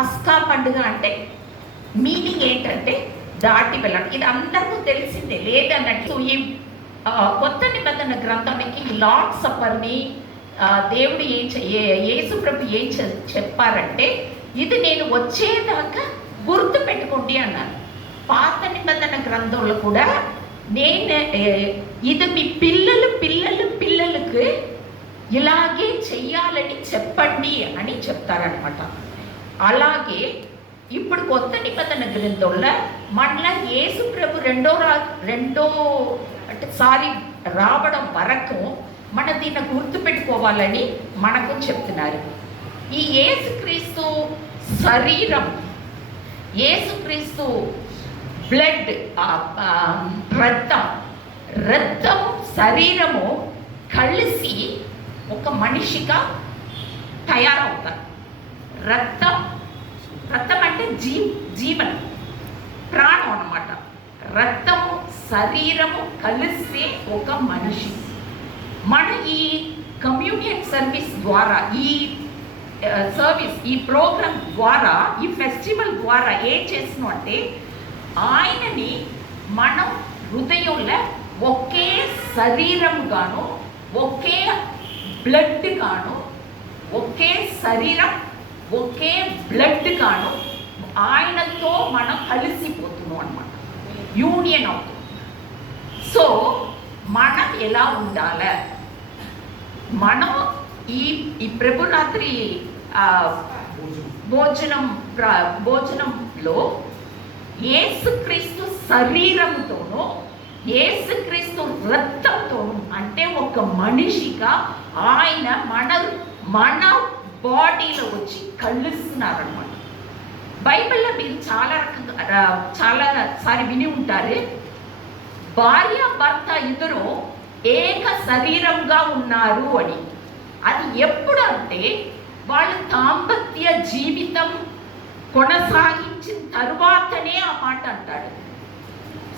పస్కా పండుగ అంటే మీనింగ్ ఏంటంటే దాటి వెళ్ళడం. ఇది అందరికీ తెలిసిందే లేదన్నట్టు. ఈ కొత్త నిబంధన గ్రంథానికి లార్డ్ సప్పర్ని దేవుడు యేసు ప్రభు ఏం చెప్పారంటే, ఇది నేను వచ్చేదాకా గుర్తు పెట్టుకోండి అన్నారు. పాత నిబంధన గ్రంథంలో కూడా ఇది మీ పిల్లలకు ఇలాగే చెయ్యాలని చెప్పండి అని చెప్తారనమాట. అలాగే ఇప్పుడు కొత్త నిబంధన గ్రంథంలో మళ్ళా యేసు ప్రభు రెండోసారి రావడం వరకు మన దీన్ని గుర్తుపెట్టుకోవాలని మనకు చెప్తున్నారు. ఈ యేసుక్రీస్తు శరీరం, యేసుక్రీస్తు బ్లడ్, రక్తం శరీరము కలిసి ఒక మనిషిగా తయారవుతారు. రక్తం అంటే జీవనం, ప్రాణం అన్నమాట. రక్తము శరీరము కలిసి ఒక మనిషి. మన ఈ కమ్యూనియన్ సర్వీస్ ద్వారా, ఈ ప్రోగ్రాం ద్వారా, ఈ ఫెస్టివల్ ద్వారా ఏం చేస్తున్నాం అంటే, ఆయనని మనం హృదయంలో ఒకే శరీరంగాను, ఒకే బ్లడ్ గాను, ఒకే శరీరం ఒకే బ్లడ్ గాను ఆయనతో మనం కలిసిపోతున్నాం అన్నమాట, యూనియన్ అవుతుంది. సో మనం ఎలా ఉండాలి? మనం ఈ ప్రభురాత్రి భోజనంలో యేసుక్రీస్తు శరీరంతోనూ యేసుక్రీస్తు రక్తంతోనూ, అంటే ఒక మనిషిగా ఆయన మన బాడీలో వచ్చి కలుస్తున్నారనమాట. బైబిల్లో మీరు చాలాసారి విని ఉంటారు, భార్య భర్త ఇద్దరు ఏక శరీరంగా ఉన్నారు అని. అది ఎప్పుడు అంటే వాళ్ళ దాంపత్య జీవితం కొనసాగించిన తరువాతనే ఆ మాట అంటాడు.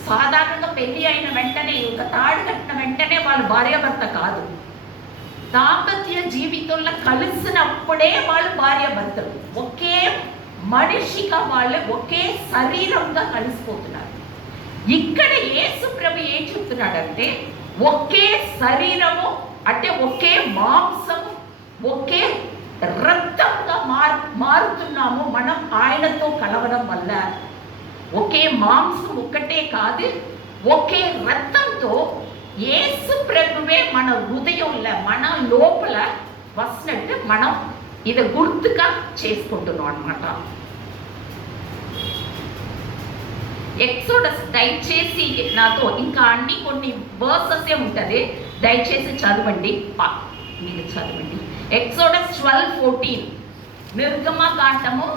సాధారణంగా పెళ్లి అయిన వెంటనే, ఒక తాడు కట్టిన వెంటనే వాళ్ళు భార్యాభర్త కాదు. దాంపత్య జీవితంలో కలిసినప్పుడే వాళ్ళు భార్యాభర్తలు, ఒకే మనిషిగా వాళ్ళు ఒకే శరీరంగా కలిసిపోతున్నారు. ఇక్కడ యేసు ప్రభు ఏం చెప్తున్నాడంటే, ఒకే శరీరము అంటే ఒకే మాంసము, ఒకే రక్తంగా మారుతున్నాము మనం ఆయనతో కలవడం వల్ల. ఒకే మాంసం ఒక్కటే కాదు, ఒకే రక్తంతో యేసు ప్రభువే మన హృదయంలో, మన లోపల వస్తున్నట్టు మనం ఇది గుర్తుగా చేసుకుంటున్నాం అన్నమాట. ఎక్సోడస్ దయచేసి నాతో ఇంకా కొన్ని వర్సెస్ ఉంటుంది, దయచేసి చదవండి, మీరు చదవండి. ఎక్సోడస్ 12:14, నిర్గమకాండము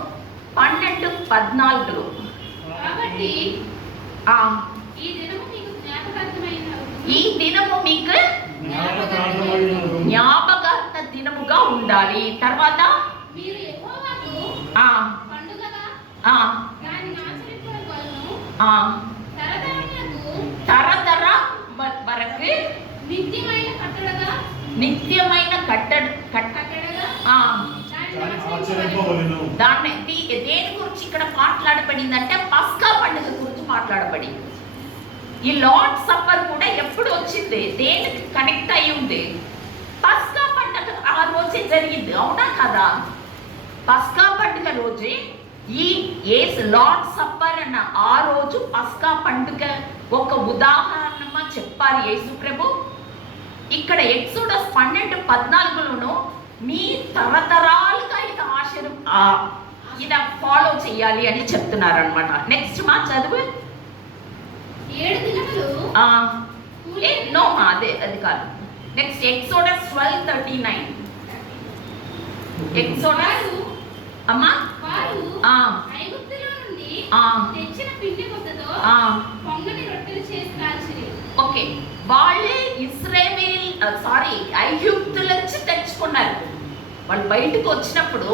12:14. కాబట్టి ఈ దినము మీకు జ్ఞాపకార్థ దినముగా ఉండాలి. తర్వాత మీరు యెహోవాకు పండుగగా దానిని ఆచరించుకొనును, తరతర వరకు నిత్యమైన కట్టడగా దాన్ని దేని గురించి ఇక్కడ మాట్లాడబడిందంటే పస్కా పండుగ గురించి మాట్లాడబడింది. ఈ లార్డ్ సప్పర్ కూడా ఎప్పుడు వచ్చింది, దేనికి కనెక్ట్ అయి ఉంది? పస్కా పండుగ ఆ రోజే జరిగింది, అవునా కదా? పస్కా పండుగ రోజే ఈ లార్డ్ సప్పర్ అన్న ఆ రోజు పస్కా పండుగ ఒక ఉదాహరణగా చెప్పారు యేసు ప్రభు. ఇక్కడ ఎక్సోడస్ 12:14లోను మీ తరతరాలుగా ఇది ఫాలో చేయాలి అని చెప్తున్నారు అనమాట. నెక్స్ట్ మా చదువు. 7 దినములు అది కాదు. Next exodus 12:39. ఎక్సోడస్ అమ్మా ఐగుప్తులో నుండి తెచ్చిన పిండి ముద్దతో పొంగని రొట్టెలు చేసి కాల్చిరి. ఓకే, వాళ్ళే ఐగుప్తుల నుంచి తెచ్చుకున్నారు. వాళ్ళు బయటకు వచ్చినప్పుడు,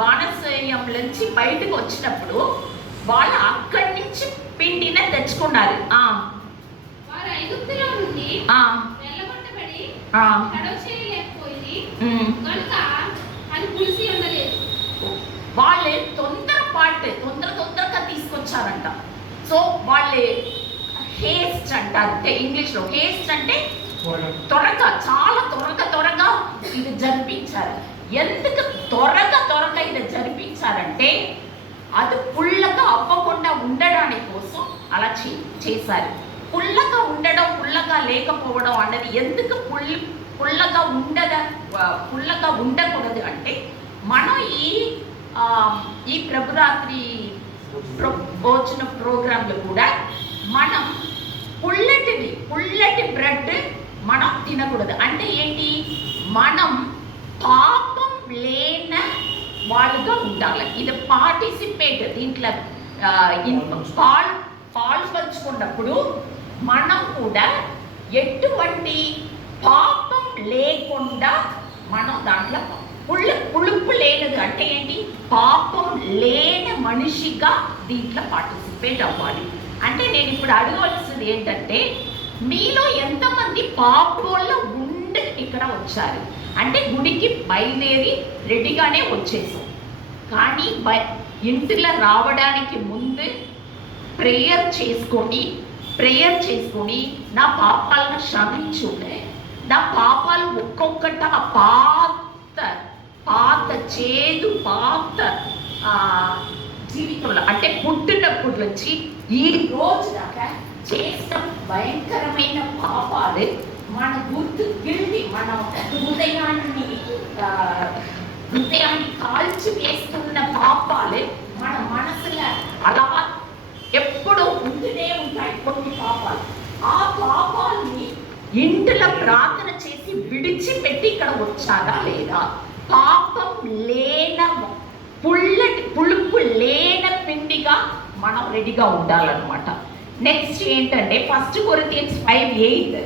బాణస్వయం నుంచి బయటకు వచ్చినప్పుడు వాళ్ళు అక్కడి నుంచి పిండినే తెచ్చుకున్నారు. వారు ఐగుప్తులో నుండి వెళ్ళగొట్టబడి తడవ చేయలేకపోయింది కనుక అది పులిసి ఉండలేదు. వాళ్ళు తొందరగా తీసుకొచ్చారంట. సో వాళ్ళు హేస్ట్ అంటారు ఇంగ్లీష్లో. హేస్ట్ అంటే త్వరగా, చాలా త్వరగా ఇది జరిపించారు. ఎందుకు త్వరగా ఇది జరిపించారంటే అది పుల్లగా అవ్వకుండా ఉండడానికి కోసం అలా చేశారు. పుల్లగా ఉండడం, పుల్లగా లేకపోవడం అన్నది ఎందుకు పుల్లగా ఉండకూడదు అంటే, మనం ఈ ప్రభురాత్రి భోజన ప్రోగ్రాంలో కూడా మనం పుల్లటి బ్రెడ్ మనం తినకూడదు. అంటే ఏంటి, మనం పాపం లేన వాళ్ళుగా ఉండాలి. ఇది పార్టిసిపేట్, దీంట్లో పాలు పంచుకున్నప్పుడు మనం కూడా ఎటువంటి పాపం లేకుండా మనం దాంట్లో పులుపు లేనిది అంటే ఏంటి, పాపం లేని మనిషిగా దీంట్లో పార్టిసిపేట్ అవ్వాలి. అంటే నేను ఇప్పుడు అడగవలసింది ఏంటంటే, మీలో ఎంతమంది పాపంలో ఉండి ఇక్కడ వచ్చారు అంటే, గుడికి బయలుదేరి రెడీగానే వచ్చేసాం, కానీ ఇంటిలో రావడానికి ముందు ప్రేయర్ చేసుకొని నా పాపాలను క్షమించుండే, నా పాపాలు ఒక్కొక్కట పాత జీవితంలో అంటే పుట్టినప్పుడు నుంచి ఈ రోజు దాకా చేసిన భయంకరమైన పాపాలు మన గిల్లి మన హృదయాన్ని కాల్చి వేస్తున్న పాపాలు మన మనసులో అలా ఎప్పుడూ ఉంటూనే ఉంటాయి కొన్ని పాపాలు. ఆ పాపాలని ఇంటిలో ప్రార్థన చేసి విడిచిపెట్టి ఇక్కడ వచ్చారా లేదా? పాపం పులుపు లేన పిండిగా మనం రెడీగా ఉండాలన్నమాట. నెక్స్ట్ ఏంటంటే 1 కొరింథియన్స్ 5:8.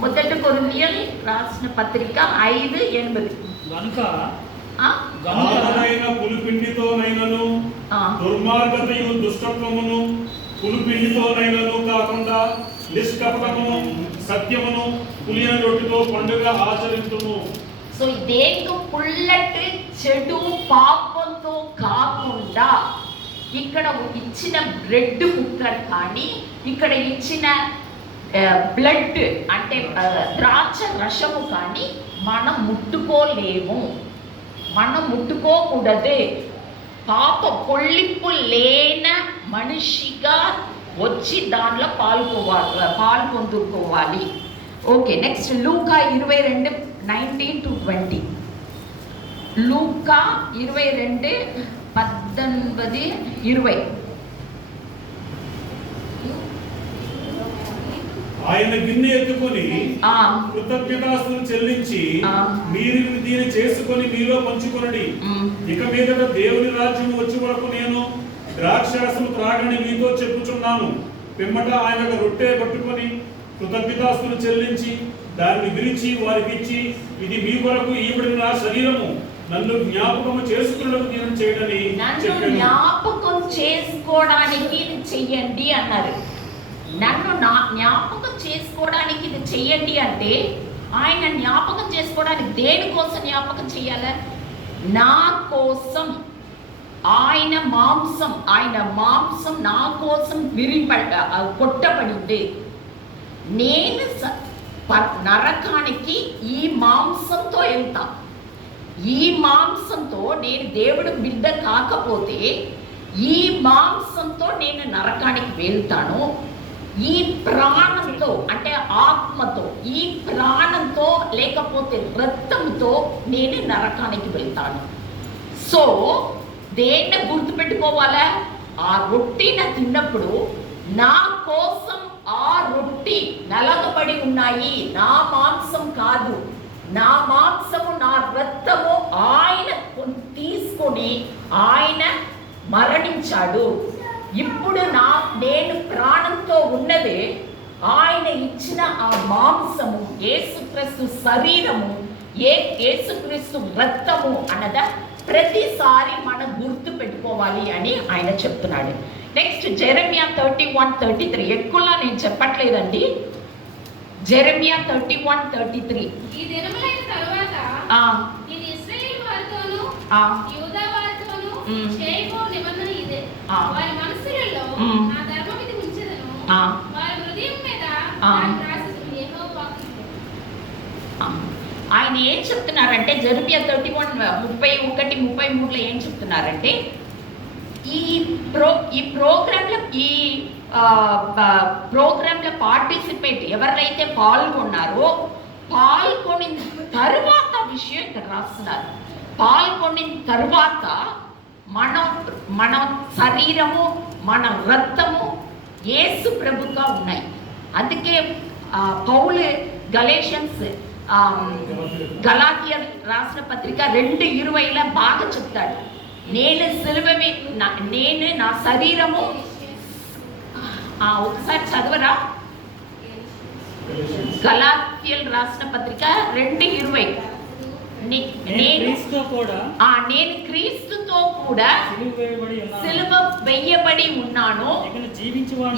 1 కొరింథియన్ రాసిన పత్రిక 5:8. పులిపిండితోనైనను దుర్మార్గతయు దుష్టత్వమును పులిపిండితోనైనను కాకుండా నిష్కపటమును సత్యమును పులియని రొట్టెతో పండుగ ఆచరించుము. సో దేంతో పుల్లటి చెడు పాపంతో కాకుండా ఇక్కడ ఇచ్చిన బ్రెడ్ ముక్కలు కానీ, ఇక్కడ ఇచ్చిన బ్లడ్ అంటే ద్రాక్ష రసము కానీ మనం ముట్టుకోలేము, మనం ముట్టుకోకూడదే. పొల్లింపు లేన మనిషిగా వచ్చి దానిలో పాలు పొందుకోవాలి. ఓకే, నెక్స్ట్ లూకా 22:19-20. లూకా 22:19-20. ఆయన గిన్నె ఎత్తుకొని కృతజ్ఞతాస్తులు చెల్లించి, మీరు దీన్ని చేసుకొని మీలో పంచుకొనండి. ఇక మీదట దేవుని రాజ్యం వచ్చే వరకు నేను ద్రాక్షరసము త్రాగని మీతో చెప్పుచున్నాను. పిమ్మట ఆయన రొట్టె పట్టుకొని కృతజ్ఞతాస్తులు చెల్లించి దాన్ని విరిచి వారికి ఇచ్చి, ఇది మీ కొరకు ఈవిడ నా శరీరము, నన్ను జ్ఞాపకము చేసుకున్నట్టు నేను చేయడని జ్ఞాపకం చేసుకోవడానికి చెయ్యండి అన్నారు. నన్ను జ్ఞాపకం చేసుకోవడానికి ఇది చెయ్యండి అంటే, ఆయన జ్ఞాపకం చేసుకోవడానికి దేనికోసం జ్ఞాపకం చేయాలి? నా కోసం ఆయన మాంసం నా కోసం కొట్టబడింది. నేను నరకానికి ఈ మాంసంతో వెళ్తా. ఈ మాంసంతో నేను దేవుడు బిడ్డ కాకపోతే ఈ మాంసంతో నేను నరకానికి వెళ్తాను. ఈ ప్రాణంతో అంటే ఆత్మతో, ఈ ప్రాణంతో లేకపోతే రక్తంతో నేను నరకానికి వెళ్తాను. సో దేన్ని గుర్తుపెట్టుకోవాలా? ఆ రొట్టెన తిన్నప్పుడు నా కోసం ఆ రొట్టె నలగబడి ఉన్నాయి, నా మాంసం కాదు, నా మాంసము నా రక్తము ఆయన తీసుకొని ఆయన మరణించాడు. ఇప్పుడు నేను ప్రాణంతో ఉన్నదే ఆయన ఇచ్చిన ఆ మాంసము, యేసుక్రీస్తు శరీరము, యేసుక్రీస్తు రక్తము అన్నదా ప్రతిసారి మనం గుర్తు పెట్టుకోవాలి అని ఆయన చెప్తున్నాడు. Next Jeremiah 31:33. ఎక్కువలా నేను చెప్పట్లేదండి. జెరెమియా 31:33. ఈ దినములైన తరువాత ఆ, నేను ఇశ్రాయేలు వారితోను ఆ, యూదా వారితోను మ్. చేయబో నిబంధన ఇదే. ఆ. వారి మనస్సులలో మ్. నా ధర్మవిధి ఉంచెదను. ఆ. వారి హృదయం మీద ఆ. దాన్ని రాసేదను. యెహోవా వాక్కు ఇదే. ఆ. ఆయన ఏం చెప్తున్నారంటే జెరెమియా 31:33 ఏం చెప్తున్నారంటే ఈ ప్రోగ్రాంలో ప్రోగ్రాంలో పార్టిసిపేట్ ఎవరైతే పాల్గొన్నారో పాల్గొనిన తరువాత విషయం ఇక్కడ రాస్తున్నారు. పాల్గొనిన తరువాత మన శరీరము మన రక్తము యేసు ప్రభుగా ఉన్నాయి. అందుకే పౌలు గలాతీయులకు రాసిన పత్రిక 2:20 బాగా చెప్తాడు. నేను నా శరీరము ఒకసారి చదవరా? గలాతీయులకు రాసిన పత్రిక 2:20 నేను క్రీస్తుతో కూడా సిలువ వేయబడి ఉన్నాను.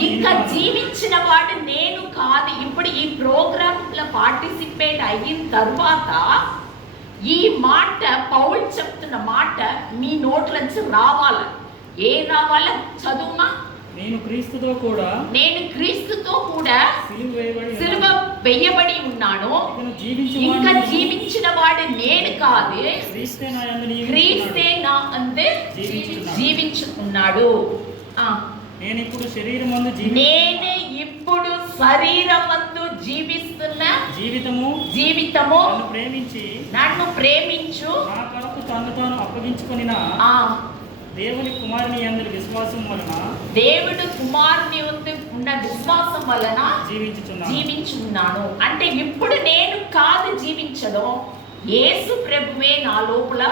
ఇంకా జీవించిన వాడు నేను కాదు. ఇప్పుడు ఈ ప్రోగ్రామ్ లో పార్టిసిపేట్ అయిన తర్వాత ఈ మాట పౌలు చెప్తున్న మాట మీ నోట్లోంచి రావాలి. ఏ రావాలి? చదువుమా. నేను క్రీస్తుతో కూడా సిలువ వేయబడి ఉన్నాను. ఇంకా జీవించిన వాడు నేను కాదు, క్రీస్తే నా అందే జీవించుకున్నాడు. నేను ఇప్పుడు శరీరమందు జీవిస్తున్న జీవితము నన్ను ప్రేమించు నా కొరకు తన్ను తాను అప్పగించుకొనిన దేవుని కుమారుని యందు విశ్వాసం వలన ఉన్న విశ్వాసం వలన జీవించున్నాను. అంటే ఇప్పుడు నేను కాదు జీవించడం, యేసు ప్రభువే నా లోపల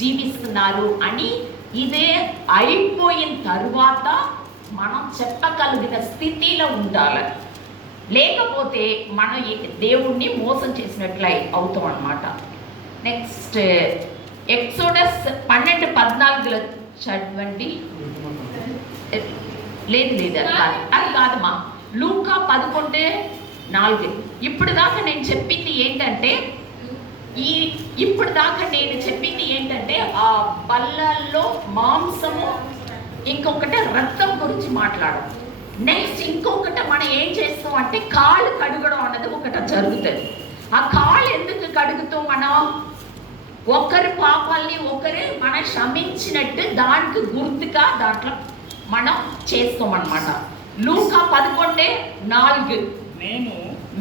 జీవిస్తున్నారు అని ఇదే అయిపోయిన తరువాత మనం చెప్పగలిగిన స్థితిలో ఉండాలి. లేకపోతే మనం దేవుణ్ణి మోసం చేసినట్లు అవుతాం అన్నమాట. నెక్స్ట్ ఎక్సోడస్ 12:14 చదవండి. లేదు అది కాదమ్మా, లూకా 11:4. ఇప్పుడు దాకా నేను చెప్పింది ఏంటంటే ఆ బల్లల్లో మాంసము, ఇంకొకటి రక్తం గురించి మాట్లాడడం. నెక్స్ట్ ఇంకొకటి మనం ఏం చేస్తాం అంటే కాళ్ళు కడగడం అన్నది ఒకటి జరుగుతుంది. ఆ కాళ్ళు ఎందుకు కడుగుతాం? మనం ఒకరి పాపాలని మనం క్షమించినట్టు దానికి గుర్తుగా దాంట్లో మనం చేస్తాం అన్నమాట. లూకా 11:4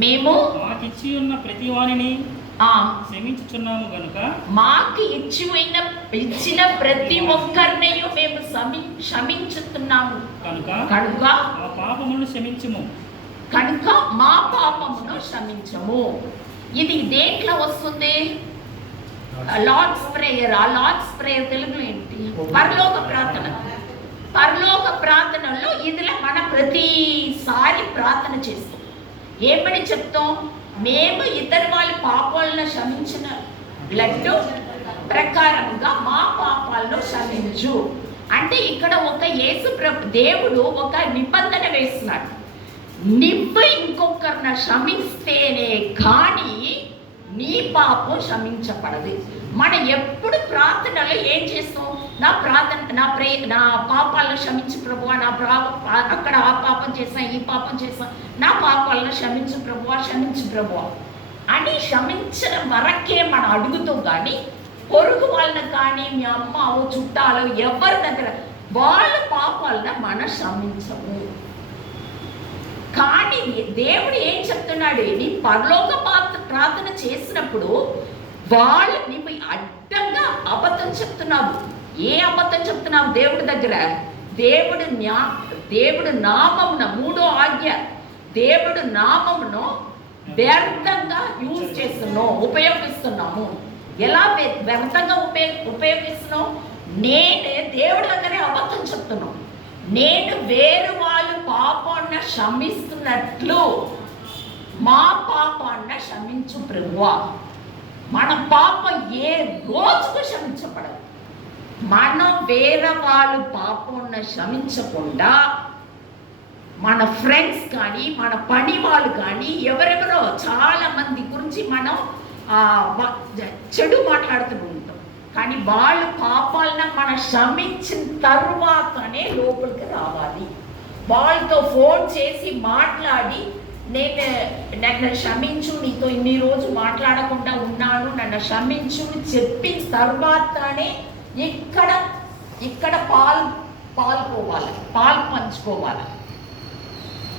మేము మాకిచ్చి ఉన్న ప్రతి వానిని క్షమించుచున్నాము గనుక మాకు ఇచ్చిన ప్రతి ఒక్కరిని మేము క్షమించుతున్నాము కనుక మా పాపములను క్షమించము. ఇది దేంట్లో వస్తుంది? Lord's Prayer. ఆ లార్డ్స్ ప్రేయర్ తెలుగులో ఏంటి? పరలోక ప్రార్థనలో ఇదిలా మన ప్రతిసారి ప్రార్థన చేస్తాం. ఏమని చెప్తాం? మేము ఇతర వాళ్ళ పాపాలను క్షమించిన లడ్డు ప్రకారంగా మా పాపాలను క్షమించు అంటే ఇక్కడ ఒక దేవుడు ఒక నిబంధన వేస్తున్నాడు. నువ్వు ఇంకొకరిని క్షమిస్తేనే కానీ నీ పాపం క్షమించబడదు. మనం ఎప్పుడు ప్రార్థనలో ఏం చేస్తాం? నా పాపాలను క్షమించు ప్రభువా, అక్కడ ఆ పాపం చేశాను, ఈ పాపం చేశాను, నా పాపాలను క్షమించు ప్రభువా అని క్షమించడం వరకే మనం అడుగుతాం. కానీ పొరుగు వాళ్ళని కానీ మీ అమ్మ చుట్టాలు ఎవరి దగ్గర వాళ్ళ పాపాలను మనం క్షమించము. కానీ దేవుడు ఏం చెప్తున్నాడు? నీ పరలోక ప్రార్థన చేసినప్పుడు వాళ్ళు నీకు అడ్డంగా అబద్ధం చెప్తున్నావు. ఏ అబద్ధం చెప్తున్నావు? దేవుడి దగ్గర దేవుడు నామమున 3వ ఆజ్ఞ, దేవుడు నామమును వ్యర్థంగా యూజ్ ఉపయోగిస్తున్నాము. ఎలా వ్యర్థంగా ఉపయోగిస్తున్నావు? నేనే దేవుడి దగ్గరే అబద్ధం చెప్తున్నాను. నేను వేరు వాళ్ళు పాపాన్ని క్షమిస్తున్నట్లు మా పాపాన్ని క్షమించు ప్రభువా. మన పాపం ఏ రోజుకు క్షమించబడదు. మనం వేరే వాళ్ళు పాపాన్ని క్షమించకుండా మన ఫ్రెండ్స్ కానీ మన పని వాళ్ళు కానీ ఎవరెవరో చాలా మంది గురించి మనం చెడు మాట్లాడుతూ ఉంటాం. కానీ వాళ్ళు పాపాలను మనం క్షమించిన తరువాతనే లోపలికి రావాలి. వాళ్ళతో ఫోన్ చేసి మాట్లాడి నన్ను క్షమించు, నీతో ఇన్ని రోజు మాట్లాడకుండా ఉన్నాను, నన్ను క్షమించు అని చెప్పిన తర్వాతనే ఇక్కడ పాలు పంచుకోవాలి.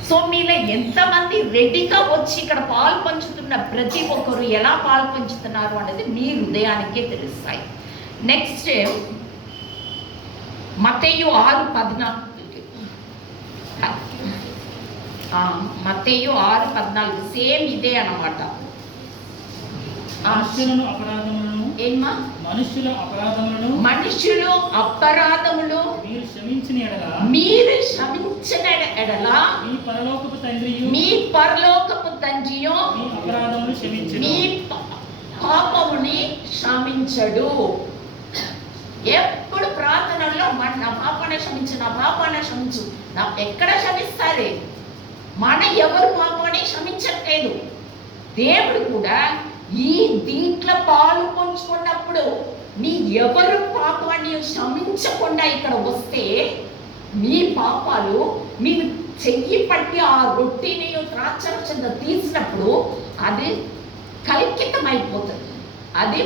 సో మీలో ఎంతమంది రెడీగా వచ్చి ఇక్కడ పాలు పంచుతున్న ప్రతి ఒక్కరు ఎలా పాలు పంచుతున్నారు అనేది మీ హృదయానికే తెలుస్తాయి. నెక్స్ట్ మత్తయి 6:14, మత్తయి 6:14 సేమ్ ఇదే అన్నమాట. మనుష్యుల అపరాధములు మీరు క్షమించిన ఎడల మీ పరలోకపు తండ్రియు మీ పాపముని క్షమించడు. ఎప్పుడు ప్రార్థనలో నా పాపాన్ని క్షమించు ఎక్కడ క్షమిస్తారే? మన ఎవరు పాపాన్ని క్షమించట్లేదు. దేవుడు కూడా ఈ దీంట్లో పాలు పంచుకున్నప్పుడు నీ ఎవరు పాపాన్ని క్షమించకుండా ఇక్కడ వస్తే మీ పాపాలు మీరు చెయ్యి పట్టి ఆ రొట్టెని ద్రాక్షరసంగా తీసినప్పుడు అది కల్కితమైపోతుంది, అది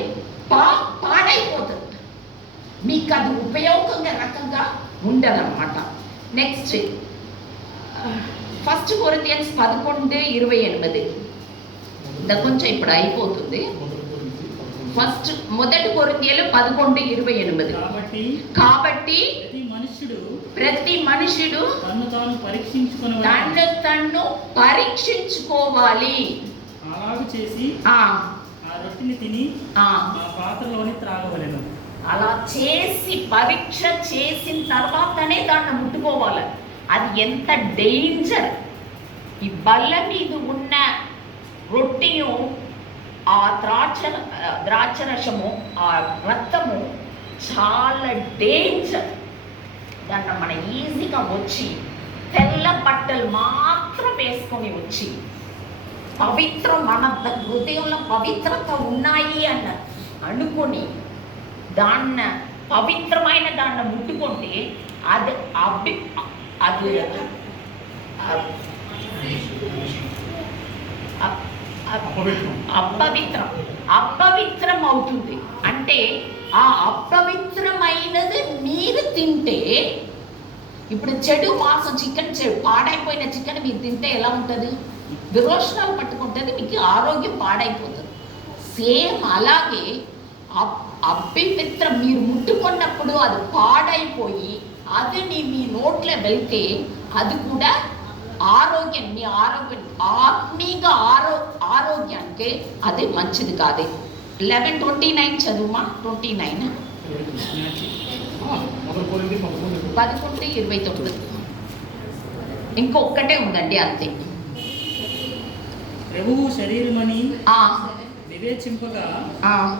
పాడైపోతుంది, మీకు అది ఉపయోగంగా రకంగా ఉండదన్నమాట. నెక్స్ట్ 1 కొరింథియన్స్ 11:28 కొంచెం ఇప్పుడు అయిపోతుంది. 1 కొరింథీయులు 11:28 కాబట్టి ప్రతి మనుషుడు తన్ను పరీక్షించుకోవాలి. అలా చేసి పరీక్ష చేసిన తర్వాతనే దాన్ని ముట్టుకోవాలి. అది ఎంత డేంజర్! ఈ బల్ల మీద ఉన్న రొట్టెయు ఆ ద్రాక్షరసము ఆ రక్తము చాలా డేంజర్. దాన్ని మన ఈజీగా వచ్చి తెల్ల బట్టలు మాత్రం వేసుకొని వచ్చి మన హృదయంలో పవిత్రత ఉన్నాయి అన్న అనుకొని పవిత్రమైన దాన్ని ముట్టుకుంటే అది అపవిత్రం అవుతుంది. అంటే ఆ అపవిత్రమైనది మీరు తింటే, ఇప్పుడు చెడు మాంసం చికెన్ పాడైపోయిన చికెన్ మీరు తింటే ఎలా ఉంటుంది? విరోచనాలు పట్టుకుంటుంది, మీకు ఆరోగ్యం పాడైపోతుంది. సేమ్ అలాగే అపవిత్రం మీరు ముట్టుకున్నప్పుడు అది పాడైపోయి అది మీ నోట్లో వెళ్తే అది కూడా మీ ఆత్మీయ ఆరోగ్యానికి అది మంచిది కాదు. 11:29 చదువుమా. 29 11:29 ఇంకొక్కటే ఉందండి అంతే. ప్రభువు శరీరమని వివేచింపగా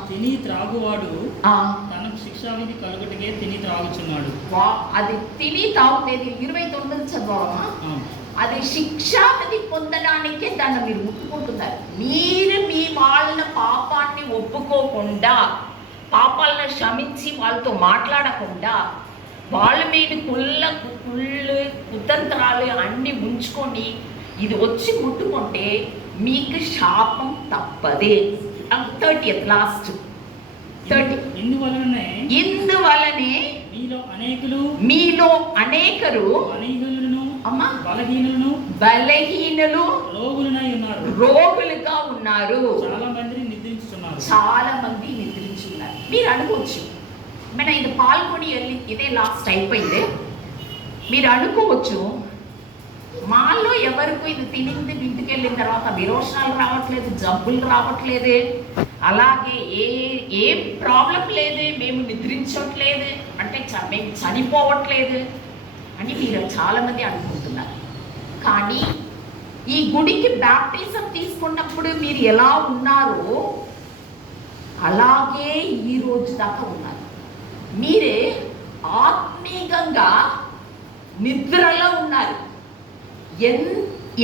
తిని త్రాగువాడు తనకు శిక్షావిధి కలుగుటకే తిని త్రాగుచున్నాడు. అది తిని తాగుతుంది. 29 చదవమా. అది శిక్షావిధి పొందడానికే దాన్ని మీరు ముట్టుకుంటున్నారు. మీరు మీ వాళ్ళ పాపాన్ని ఒప్పుకోకుండా, పాపాలను క్షమించి వాళ్ళతో మాట్లాడకుండా, వాళ్ళ మీద కుతంత్రాలు అన్ని ఉంచుకొని ఇది వచ్చి ముట్టుకుంటే మీకు శాపం తప్పదే. 30th last 30. ఇందువలనే మీలో అనేకరు బలహీనులు రోగులుగా ఉన్నారు. చాలా మంది నిద్రించున్నారు. మీరు అనుకోవచ్చు, మన ఇది పాల్గొని వెళ్ళి ఇదే లాస్ట్ అయిపోయింది. మీరు అనుకోవచ్చు, మాలో ఎవరికి ఇది తినింది ఇంటికి వెళ్ళిన తర్వాత విరోచనాలు రావట్లేదు, జబ్బులు రావట్లేదే, అలాగే ఏ ప్రాబ్లం లేదు, మేము నిద్రించట్లేదు అంటే మేము చనిపోవట్లేదు అని మీరు చాలామంది అనుకుంటున్నారు. కానీ ఈ గుడికి బ్యాప్టిజం తీసుకున్నప్పుడు మీరు ఎలా ఉన్నారో అలాగే ఈ రోజు దాకా ఉన్నారు. మీరే ఆత్మీయంగా నిద్రలో ఉన్నారు.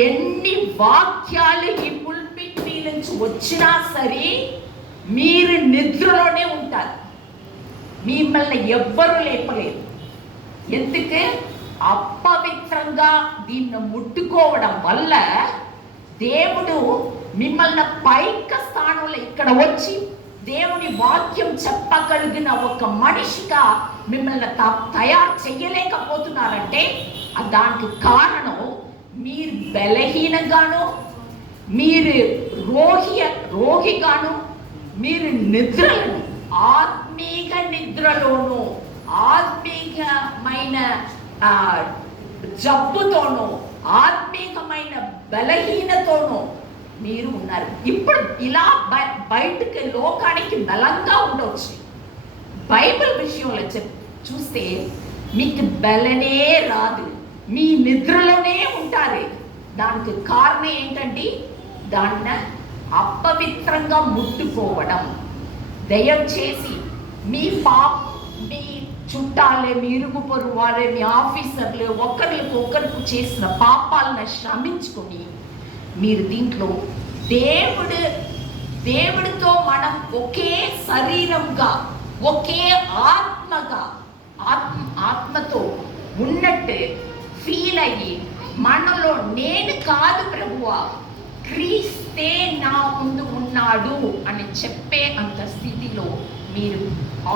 ఎన్ని వాక్యాలు ఈ పుల్పిట్ మీ నుంచి వచ్చినా సరే మీరు నిద్రలోనే ఉంటారు. మిమ్మల్ని ఎవ్వరూ లేపలేరు. ఎందుకు? అపవిత్రంగా దీన్ని ముట్టుకోవడం వల్ల దేవుడు మిమ్మల్ని పైక స్థానంలో ఇక్కడ వచ్చి దేవుని వాక్యం చెప్పగలిగిన ఒక మనిషిగా మిమ్మల్ని తయారు చేయలేకపోతున్నారంటే దానికి కారణం మీరు బలహీనంగాను, మీరు రోగిగాను, మీరు నిద్రలను ఆత్మీయ నిద్రలోను, ఆత్మీయమైన జబ్బుతోనూ, ఆత్మీయమైన బలహీనతోనూ మీరు ఉన్నారు. ఇప్పుడు ఇలా బయటకి లోకానికి బలంగా ఉండవచ్చు. బైబిల్ విషయంలో చూస్తే మీకు బలనే రాదు, మీ నిద్రలోనే ఉంటారు. దానికి కారణం ఏంటంటే దాన్ని అపవిత్రంగా ముట్టుకోవడం. దయచేసి మీ చుట్టాలే, మీ ఇరుగు పొరుగు వాళ్ళే, మీ ఆఫీసర్లు ఒకరికి చేసిన పాపాలను క్షమించుకొని మీరు దీంట్లో దేవుడితో మనం ఒకే శరీరంగా, ఒకే ఆత్మతో ఉన్నట్టు ఫీల్ అయ్యి మనలో నేను కాదు ప్రభువా, క్రీస్తే నా ముందు ఉన్నాడు అని చెప్పే అంత స్థితిలో మీరు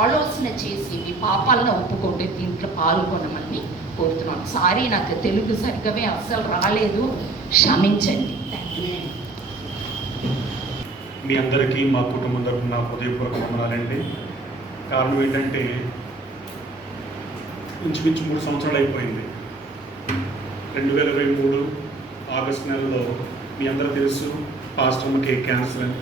ఆలోచన చేసి మీ పాపాలను ఒప్పుకుంటే దీంట్లో పాల్గొనమని కోరుతున్నాను. సారీ, నాకు తెలుగు సరిగ్గా అస్సలు రాలేదు, క్షమించండి. మీ అందరికీ మా కుటుంబం తరపున నా హృదయపూర్వక వందనాలండి. కారణం ఏంటంటే ఇంచుమించు 3 సంవత్సరాలు అయిపోయింది. 2023 ఆగస్టు నెలలో మీ అందరూ తెలుసు, పాస్టర్ అమ్మకి క్యాన్సర్.